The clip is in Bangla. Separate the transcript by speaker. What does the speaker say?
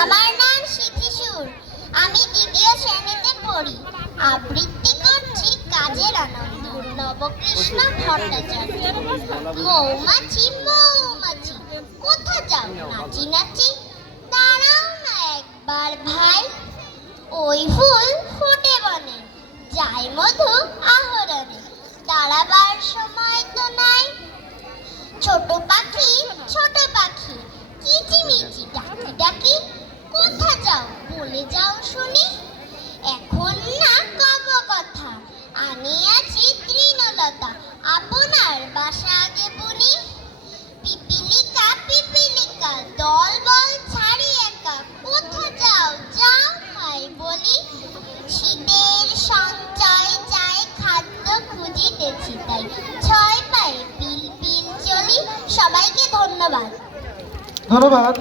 Speaker 1: আমার নাম আমি দ্বিতীয় শ্রেণীতে পড়ি। আবৃত্তি করছি কাজের আনন্দ। নবকৃষ্ণ ভট্টাচার্য। মৌমাছি মৌমাছি কোথা যাও নাচি নাচি দাঁড়াও না একবার ভাই। ওই ফুল ফোটে বনে। যাই মধু আহরণে। দাঁড়াবার সময় তো নাই। ছোট পাখি ছোট পাখি কিচিমিচি ডাকি ডাকি কোথা বলে যাও শুনি। এখন না কব কথা। আনিয়াছি তৃণলতা, আপনার বাসা আগে বুনি পিপিলিকা পিপিলিকা, দল বল ছাড়ি একা, কোথা যাও যাও মাই বলি। শীতের সঞ্চয় চাই, খাদ্য খুঁজিতেছি তাই। ছয় পায়ে পিল পিল চলি, সবাইকে ধন্যবাদ।
Speaker 2: ধন্যবাদ।